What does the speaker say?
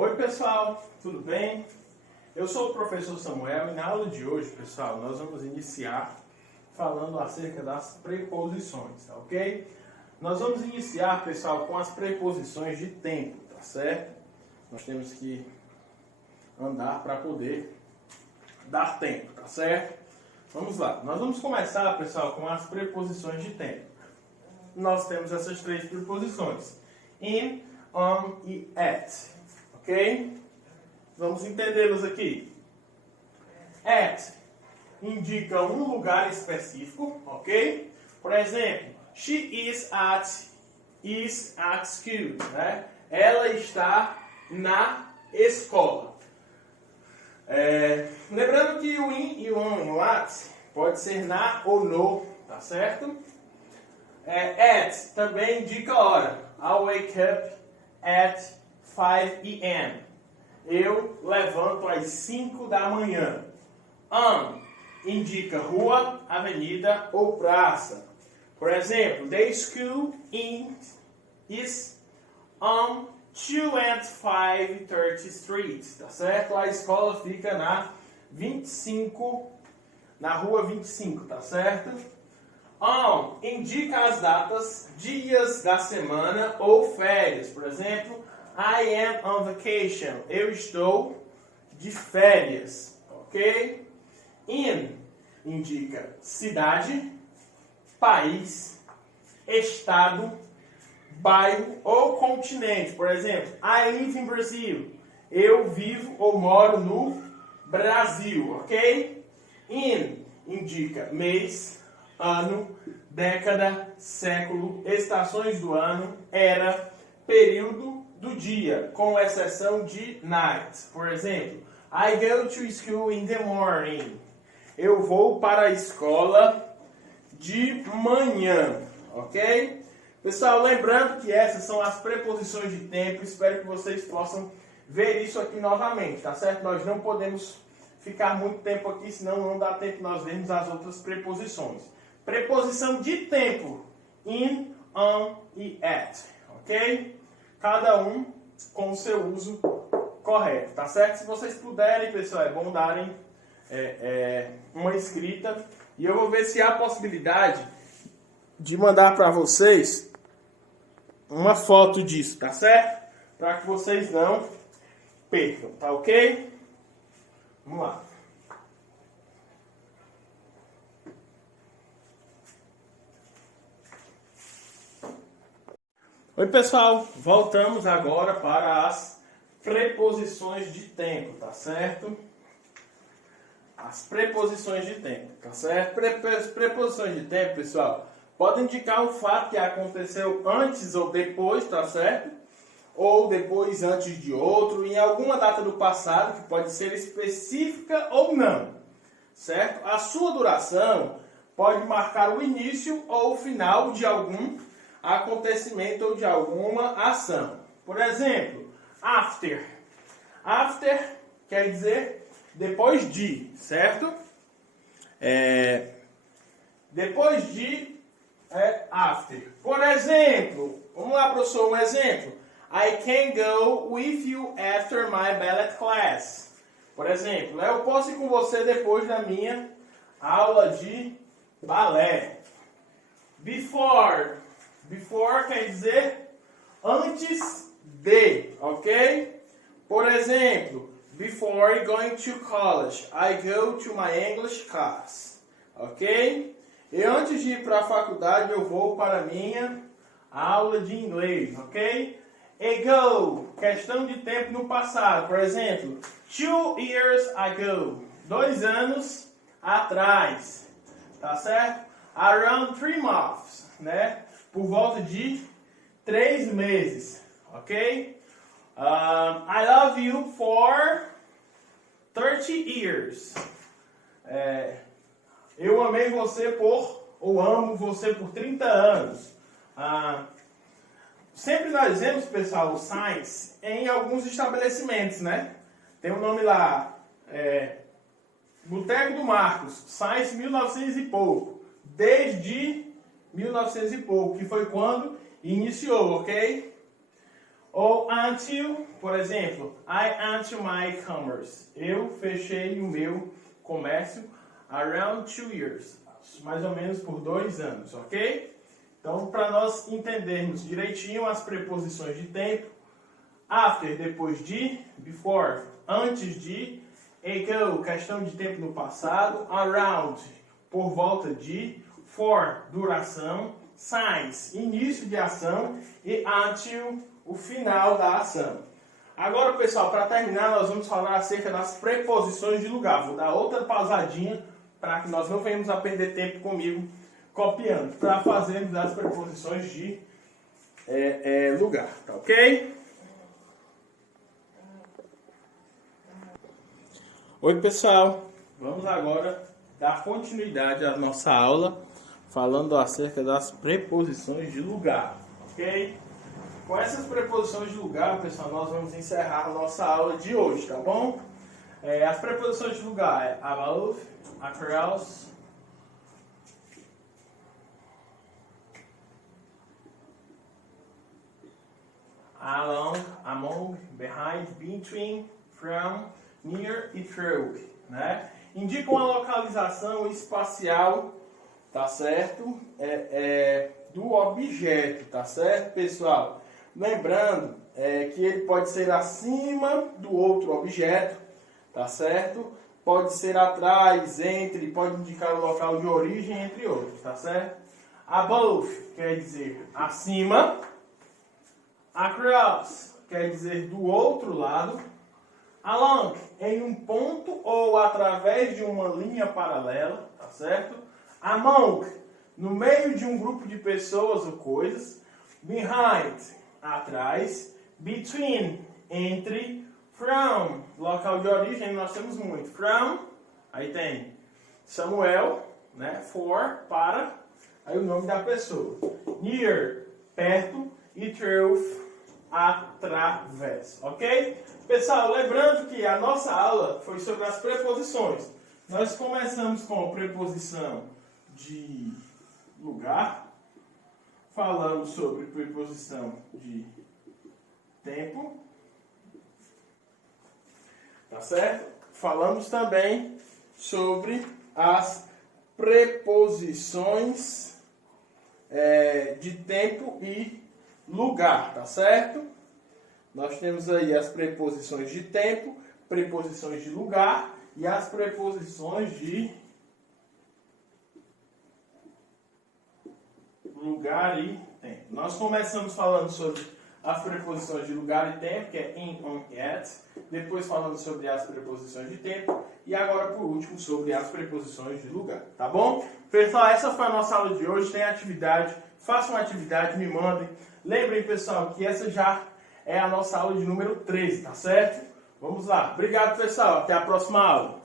Oi pessoal, tudo bem? Eu sou o professor Samuel e na aula de hoje, pessoal, nós vamos iniciar falando acerca das preposições, tá ok? Nós vamos iniciar, pessoal, com as preposições de tempo, tá certo? Nós temos que andar para poder dar tempo, tá certo? Vamos lá, nós vamos começar, pessoal, com as preposições de tempo. Nós temos essas três preposições: in, on e at, ok? Vamos entendê-los aqui. At indica um lugar específico, ok? Por exemplo, she is at school, né? Ela está na escola. Lembrando que o in e o on e o at pode ser na ou no, tá certo? At também indica hora. I wake up at 5 a.m. Eu levanto às 5 da manhã. On indica rua, avenida ou praça. Por exemplo, the school is on 205 Street, tá certo? A escola fica na rua 25, tá certo? On indica as datas, dias da semana ou férias. Por exemplo, I am on vacation. Eu estou de férias, ok? In indica cidade, país, estado, bairro ou continente. Por exemplo, I live in Brazil. Eu vivo ou moro no Brasil, ok? In indica mês, ano, década, século, estações do ano, era, período do dia, com exceção de night. Por exemplo, I go to school in the morning. Eu vou para a escola de manhã, ok? Pessoal, lembrando que essas são as preposições de tempo. Espero que vocês possam ver isso aqui novamente, tá certo? Nós não podemos ficar muito tempo aqui, senão não dá tempo nós vermos as outras preposições. Preposição de tempo: in, on e at, ok? Cada um com o seu uso correto, tá certo? Se vocês puderem, pessoal, é bom darem uma escrita. E eu vou ver se há possibilidade de mandar para vocês uma foto disso, tá certo? Para que vocês não percam, tá ok? Vamos lá. Oi pessoal, voltamos agora para as preposições de tempo, tá certo? As preposições de tempo, tá certo? Preposições de tempo, pessoal, podem indicar um fato que aconteceu antes ou depois, tá certo? Ou depois, antes de outro, em alguma data do passado, que pode ser específica ou não, certo? A sua duração pode marcar o início ou o final de algum acontecimento ou de alguma ação. Por exemplo, after. After quer dizer depois de, certo? Depois de é after. Por exemplo, vamos lá, professor, um exemplo. I can go with you after my ballet class. Por exemplo, eu posso ir com você depois da minha aula de balé. Before. Before quer dizer antes de, ok? Por exemplo, before going to college, I go to my English class, ok? E antes de ir para a faculdade, eu vou para a minha aula de inglês, ok? Ago, questão de tempo no passado. Por exemplo, 2 years ago, 2 anos atrás, tá certo? Around 3 months, né? Por volta de 3 meses, ok? I love you for 30 years. Eu amei você ou amo você por 30 anos. Sempre nós vemos, pessoal, o Science em alguns estabelecimentos, né? Tem um nome lá, Boteco do Marcos, Science 1900 e pouco. Desde 1900 e pouco, que foi quando iniciou, ok? Ou until, por exemplo, I until my commerce. Eu fechei o meu comércio around 2 years. Mais ou menos por 2 anos, ok? Então, para nós entendermos direitinho as preposições de tempo, after, depois de, before, antes de, ago, questão de tempo no passado, around, por volta de, for, duração, since, início de ação e until, o final da ação. Agora, pessoal, para terminar, nós vamos falar acerca das preposições de lugar. Vou dar outra pausadinha para que nós não venhamos a perder tempo comigo copiando, para fazermos as preposições de lugar, tá ok? Oi, pessoal. Vamos agora dar continuidade à nossa aula falando acerca das preposições de lugar, ok? Com essas preposições de lugar, pessoal, nós vamos encerrar a nossa aula de hoje, tá bom? As preposições de lugar é above, across, along, among, behind, between, from, near e through, né? Indicam a localização espacial, tá certo? Do objeto, tá certo, pessoal? Lembrando que ele pode ser acima do outro objeto, tá certo? Pode ser atrás, entre, pode indicar o local de origem, entre outros, tá certo? Above quer dizer acima. Across quer dizer do outro lado. Along, em um ponto ou através de uma linha paralela, tá certo? Among, no meio de um grupo de pessoas ou coisas. Behind, atrás. Between, entre. From, local de origem, nós temos muito. From, aí tem Samuel, né? For, para, aí o nome da pessoa. Near, perto. E through, através, ok? Pessoal, lembrando que a nossa aula foi sobre as preposições. Nós começamos com a preposição de lugar, falamos sobre preposição de tempo, tá certo? Falamos também sobre as preposições de tempo e lugar, tá certo? Nós temos aí as preposições de tempo, preposições de lugar e as preposições de lugar e tempo. Nós começamos falando sobre as preposições de lugar e tempo, que é in, on, at. Depois falando sobre as preposições de tempo. E agora, por último, sobre as preposições de lugar. Tá bom? Pessoal, essa foi a nossa aula de hoje. Tem atividade. Façam uma atividade, me mandem. Lembrem, pessoal, que essa já é a nossa aula de número 13, tá certo? Vamos lá. Obrigado, pessoal. Até a próxima aula.